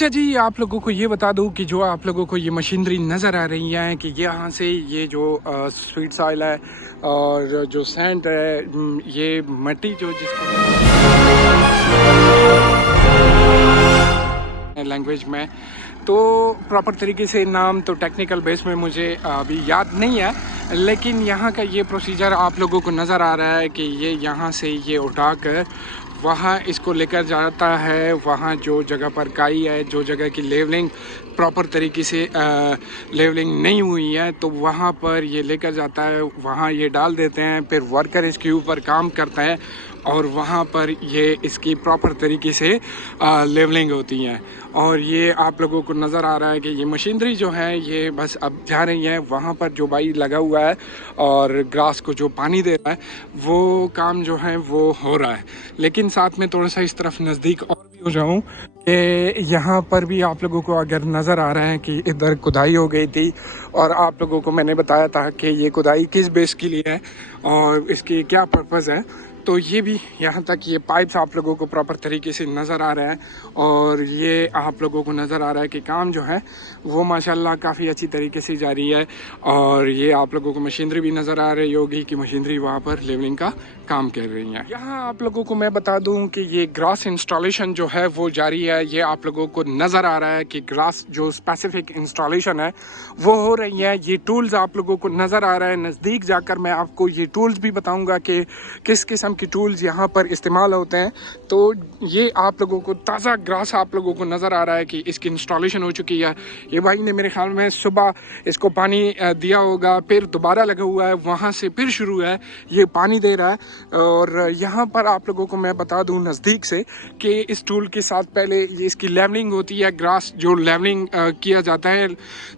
अच्छा जी, आप लोगों को ये बता दूं कि जो आप लोगों को ये मशीनरी नज़र आ रही है कि ये यहाँ से ये जो स्वीट सॉइल है और जो सैंड है, ये मिट्टी जो जिसको लैंग्वेज में तो प्रॉपर तरीके से नाम तो टेक्निकल बेस में मुझे अभी याद नहीं है, लेकिन यहाँ का ये प्रोसीजर आप लोगों को नज़र आ रहा है कि ये यहाँ से ये उठाकर वहाँ इसको लेकर जाता है। वहाँ जो जगह पर काई है, जो जगह की लेवलिंग प्रॉपर तरीके से लेवलिंग नहीं हुई है, तो वहाँ पर ये लेकर जाता है, वहाँ ये डाल देते हैं। फिर वर्कर इसके ऊपर काम करता है और वहाँ पर ये इसकी प्रॉपर तरीके से लेवलिंग होती है। और ये आप लोगों को नज़र आ रहा है कि ये मशीनरी जो है ये बस अब जा रही है वहाँ पर जो बाई लगा हुआ है और ग्रास को जो पानी दे रहा है, वो काम जो है वो हो रहा है। लेकिन साथ में थोड़ा सा इस तरफ नज़दीक और भी हो जाऊँ कि यहाँ पर भी आप लोगों को अगर नज़र आ रहा है कि इधर खुदाई हो गई थी, और आप लोगों को मैंने बताया था कि ये खुदाई किस बेस के लिए है और इसकी क्या पर्पज़ है। तो ये भी यहाँ तक ये पाइप्स आप लोगों को प्रॉपर तरीके से नज़र आ रहा है और ये आप लोगों को नज़र आ रहा है कि काम जो है वो माशाल्लाह काफ़ी अच्छी तरीके से जारी है। और ये आप लोगों को मशीनरी भी नज़र आ रही होगी कि मशीनरी वहाँ पर लेवलिंग का काम कर रही है। यहाँ आप लोगों को मैं बता दूँ कि ये ग्रास इंस्टॉलेशन जो है वो जारी है। ये आप लोगों को नज़र आ रहा है कि ग्रास जो स्पेसिफिक इंस्टॉलेशन है वो हो रही है। ये टूल्स आप लोगों को नज़र आ रहा है। नज़दीक जाकर मैं आपको ये टूल्स भी बताऊँगा कि किस किस्म की टूल्स यहाँ पर इस्तेमाल होते हैं। तो ये आप लोगों को ताज़ा ग्रास आप लोगों को नज़र आ रहा है कि इसकी इंस्टॉलेशन हो चुकी है। ये भाई ने मेरे ख्याल में सुबह इसको पानी दिया होगा, फिर दोबारा लगा हुआ है, वहाँ से फिर शुरू है, ये पानी दे रहा है। और यहाँ पर आप लोगों को मैं बता दूँ नज़दीक से कि इस टूल के साथ पहले ये इसकी लेवलिंग होती है। ग्रास जो लेवलिंग किया जाता है,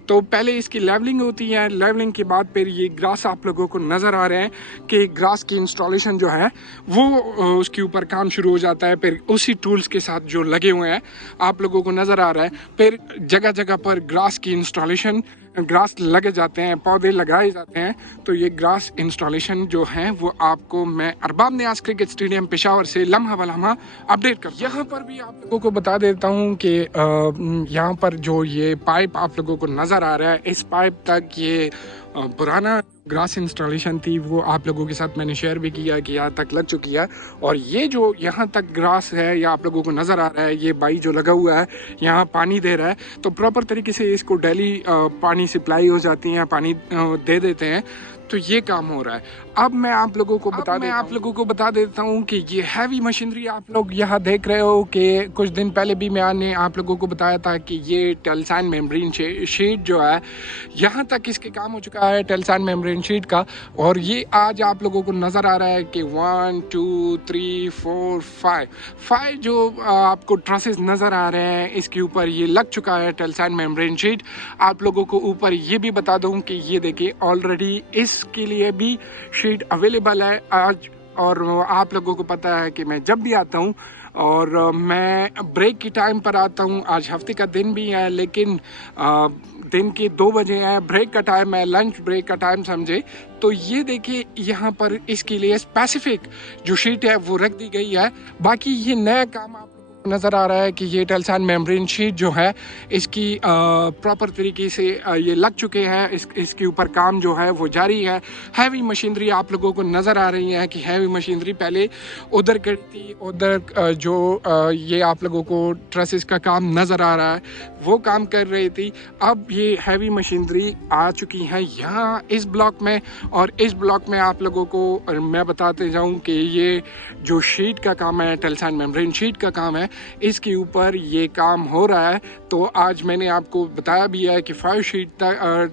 तो पहले इसकी लेवलिंग होती है। लेवलिंग के बाद फिर ये ग्रास आप लोगों को नज़र आ रहे हैं कि ग्रास की इंस्टॉलेशन जो है वो उसके ऊपर काम शुरू हो जाता है। फिर उसी टूल्स के साथ जो लगे हुए हैं आप लोगों को नज़र आ रहा है, फिर जगह जगह पर ग्रास की इंस्टॉलेशन, ग्रास लगे जाते हैं, पौधे लगाए जाते हैं। तो ये ग्रास इंस्टॉलेशन जो है वो आपको मैं अरबाब नियाज क्रिकेट स्टेडियम पेशावर से लम्हा व लम्हा अपडेट कर। यहाँ पर भी आप लोगों को बता देता हूँ कि यहाँ पर जो ये पाइप आप लोगों को नज़र आ रहा है, इस पाइप तक ये पुराना ग्रास इंस्टॉलेशन थी, वो आप लोगों के साथ मैंने शेयर भी किया कि यहाँ तक लग चुकी है। और ये जो यहाँ तक ग्रास है या आप लोगों को नज़र आ रहा है, ये बाई जो लगा हुआ है यहाँ पानी दे रहा है, तो प्रॉपर तरीके से इसको डेली पानी सप्लाई हो जाती है, पानी दे देते हैं, तो ये काम हो रहा है। अब मैं आप लोगों को बता देता हूँ कि ये हैवी मशीनरी आप लोग यहाँ देख रहे हो कि कुछ दिन पहले भी मैंने आप लोगों को बताया था कि ये टेल्सान मेम्ब्रेन शीट जो है यहाँ तक इसके काम हो चुका है, टेल्सान मेम्ब्रेन शीट का। और ये आज आप लोगों को नज़र आ रहा है कि 1 2 3 4 5 जो आपको ट्रसेस नज़र आ रहे हैं, इसके ऊपर ये लग चुका है टेल्सान मेम्ब्रेन शीट। आप लोगों को ऊपर ये भी बता दूँ कि ये देखिए ऑलरेडी इसके लिए भी शीट अवेलेबल है आज। और आप लोगों को पता है कि मैं जब भी आता हूँ और मैं ब्रेक की टाइम पर आता हूँ, आज हफ्ते का दिन भी है लेकिन दिन के 2 बजे है, ब्रेक का टाइम है, लंच ब्रेक का टाइम समझे। तो ये देखिए यहाँ पर इसके लिए स्पेसिफिक जो शीट है वो रख दी गई है। बाकी ये नया काम आप नज़र आ रहा है कि ये टेल्सान मेम्ब्रेन शीट जो है इसकी प्रॉपर तरीके से ये लग चुके हैं, इसके ऊपर काम जो है वो जारी है। हैवी मशीनरी आप लोगों को नज़र आ रही है कि हैवी मशीनरी पहले उधर खड़ी थी, उधर जो ये आप लोगों को ट्रसेस का काम नज़र आ रहा है वो काम कर रही थी। अब ये हैवी मशीनरी आ चुकी है यहाँ इस ब्लॉक में, और इस ब्लॉक में आप लोगों को मैं बताते जाऊँ कि ये जो शीट का काम है, टेल्सान मेम्ब्रेन शीट का काम है, इसके ऊपर ये काम हो रहा है। तो आज मैंने आपको बताया भी है कि 5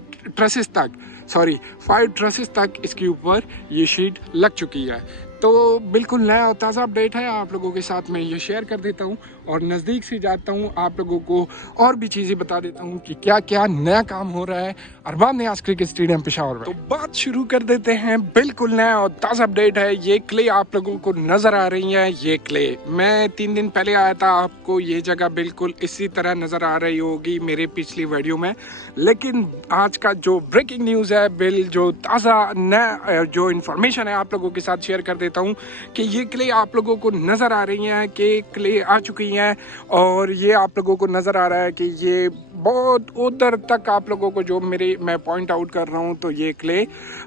ट्रसेस तक इसके ऊपर ये शीट लग चुकी है। तो बिल्कुल नया और ताज़ा अपडेट है, आप लोगों के साथ मैं ये शेयर कर देता हूँ और नज़दीक से जाता हूँ, आप लोगों को और भी चीज़ें बता देता हूँ कि क्या क्या नया काम हो रहा है अरबाब नियाज क्रिकेट स्टेडियम पेशावर में। तो बात शुरू कर देते हैं। बिल्कुल नया और ताज़ा अपडेट है। ये क्ले आप लोगों को नज़र आ रही है, ये क्ले मैं 3 दिन पहले आया था, आपको ये जगह बिल्कुल इसी तरह नज़र आ रही होगी मेरे पिछली वीडियो में। लेकिन आज का जो ब्रेकिंग न्यूज़ है, जो ताज़ा नया जो इन्फॉर्मेशन है आप लोगों के साथ शेयर कर देता हूँ कि ये क्ले आप लोगों को नज़र आ रही है कि क्ले आ चुकी गई हैं और ये आप लोगों को नज़र आ रहा है कि ये बहुत उधर तक आप लोगों को जो मैं पॉइंट आउट कर रहा हूँ तो ये क्ले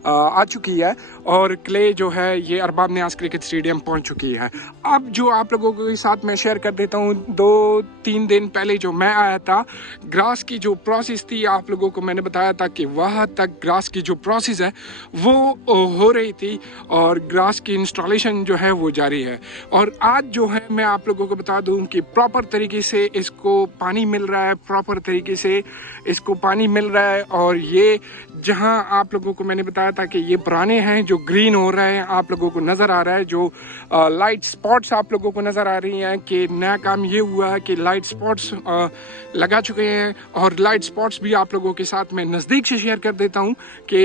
आ चुकी है और क्ले जो है ये अरबाब नियाज़ क्रिकेट स्टेडियम पहुँच चुकी है। अब जो आप लोगों के साथ मैं शेयर कर देता हूँ, 2-3 दिन पहले जो मैं आया था, ग्रास की जो प्रोसेस थी आप लोगों को मैंने बताया था कि वहाँ तक ग्रास की जो प्रोसेस है वो हो रही थी और ग्रास की इंस्टॉलेशन जो है वो जारी है। और आज जो है मैं आप लोगों को बता दूं कि प्रॉपर तरीके से इसको पानी मिल रहा है, प्रॉपर तरीके से इसको पानी मिल रहा है। और ये जहां आप लोगों को मैंने बताया था कि ये पुराने हैं जो ग्रीन हो रहे हैं, आप लोगों को नज़र आ रहा है, जो लाइट स्पॉट्स आप लोगों को नज़र आ रही हैं कि नया काम ये हुआ है कि लाइट स्पॉट्स लगा चुके हैं। और लाइट स्पॉट्स भी आप लोगों के साथ मैं नज़दीक से शेयर कर देता हूँ कि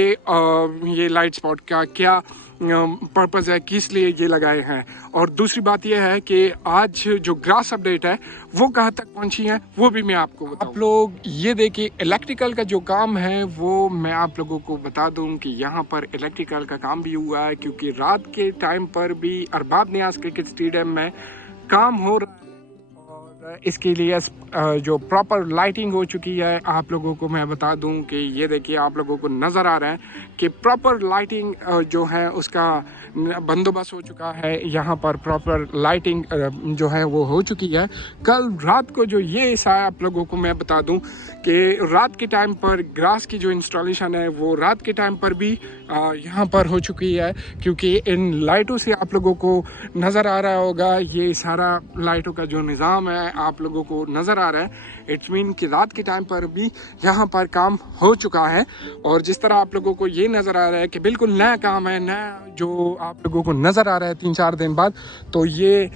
ये लाइट स्पॉट का क्या पर्पज़ है, किस लिए ये लगाए हैं। और दूसरी बात यह है कि आज जो ग्रास अपडेट है वो कहाँ तक पहुंची है वो भी मैं आपको बताऊं। आप लोग ये देखिए, इलेक्ट्रिकल का जो काम है वो मैं आप लोगों को बता दूं कि यहाँ पर इलेक्ट्रिकल का काम भी हुआ है, क्योंकि रात के टाइम पर भी अरबाब नियाज़ क्रिकेट स्टेडियम में काम हो रहा है और इसके लिए जो प्रॉपर लाइटिंग हो चुकी है। आप लोगों को मैं बता दूं कि ये देखिए, आप लोगों को नज़र आ रहा है कि प्रॉपर लाइटिंग जो है उसका बंदोबस्त हो चुका है। यहाँ पर प्रॉपर लाइटिंग जो है वो हो चुकी है। कल रात को जो ये ऐसा आप लोगों को मैं बता दूं कि रात के टाइम पर ग्रास की जो इंस्टॉलेशन है वो रात के टाइम पर भी यहाँ पर हो चुकी है, क्योंकि इन लाइटों से आप लोगों को नज़र आ रहा होगा, ये सारा लाइटों का जो निज़ाम है आप लोगों को नज़र आ रहा है। इट्स मीन कि रात के टाइम पर भी यहाँ पर काम हो चुका है। और जिस तरह आप लोगों को ये नज़र आ रहा है कि बिल्कुल नया काम है, नया जो आप लोगों को नज़र आ रहा है 3-4 दिन बाद, तो ये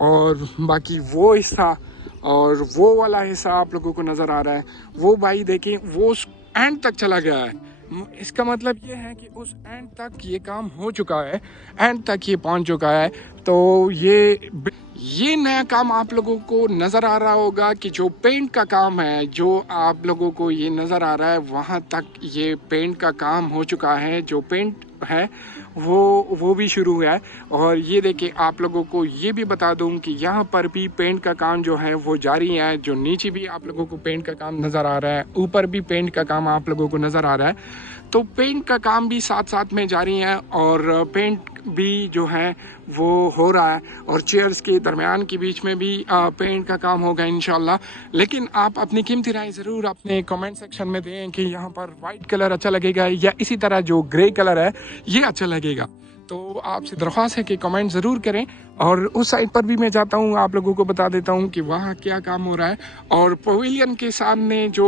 और बाकी वो हिस्सा और वो वाला हिस्सा आप लोगों को नज़र आ रहा है, वो भाई देखिए वो एंड तक चला गया है। इसका मतलब ये है कि उस एंड तक ये काम हो चुका है, एंड तक ये पहुंच चुका है। तो ये नया काम आप लोगों को नज़र आ रहा होगा कि जो पेंट का काम है, जो आप लोगों को ये नज़र आ रहा है वहाँ तक ये पेंट का काम हो चुका है। जो पेंट है वो भी शुरू हुआ है। और ये देखिए, आप लोगों को ये भी बता दूं कि यहाँ पर भी पेंट का काम जो है वो जारी है। जो नीचे भी आप लोगों को पेंट का काम नज़र आ रहा है, ऊपर भी पेंट का काम आप लोगों को नज़र आ रहा है। तो पेंट का काम भी साथ साथ में जारी है और पेंट भी जो है वो हो रहा है। और चेयर्स के दरमियान के बीच में भी पेंट का काम होगा इंशाल्लाह। लेकिन आप अपनी कीमती राय ज़रूर अपने कमेंट सेक्शन में दें कि यहाँ पर वाइट कलर अच्छा लगेगा या इसी तरह जो ग्रे कलर है ये अच्छा लगेगा। तो आपसे दरख्वास्त है कि कमेंट ज़रूर करें। और उस साइड पर भी मैं जाता हूँ, आप लोगों को बता देता हूँ कि वहाँ क्या काम हो रहा है। और पवेलियन के सामने जो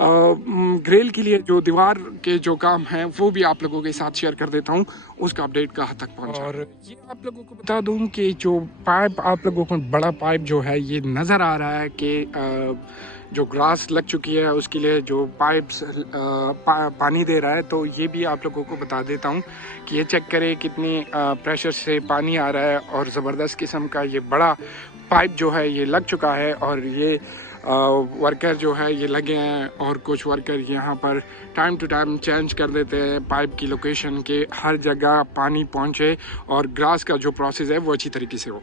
ग्रिल के लिए जो दीवार के जो काम है वो भी आप लोगों के साथ शेयर कर देता हूँ, उसका अपडेट कहाँ तक पहुँचा। और ये आप लोगों को बता दूँ कि जो पाइप आप लोगों को बड़ा पाइप जो है ये नज़र आ रहा है कि जो ग्रास लग चुकी है उसके लिए जो पाइप्स पानी दे रहा है, तो ये भी आप लोगों को बता देता हूँ कि ये चेक करें कितनी प्रेशर से पानी आ रहा है। और ज़बरदस्त किस्म का ये बड़ा पाइप जो है ये लग चुका है। और ये वर्कर जो है ये लगे हैं और कुछ वर्कर यहाँ पर टाइम टू टाइम चेंज कर देते हैं पाइप की लोकेशन के, हर जगह पानी पहुँचे और ग्रास का जो प्रोसेस है वो अच्छी तरीके से हो।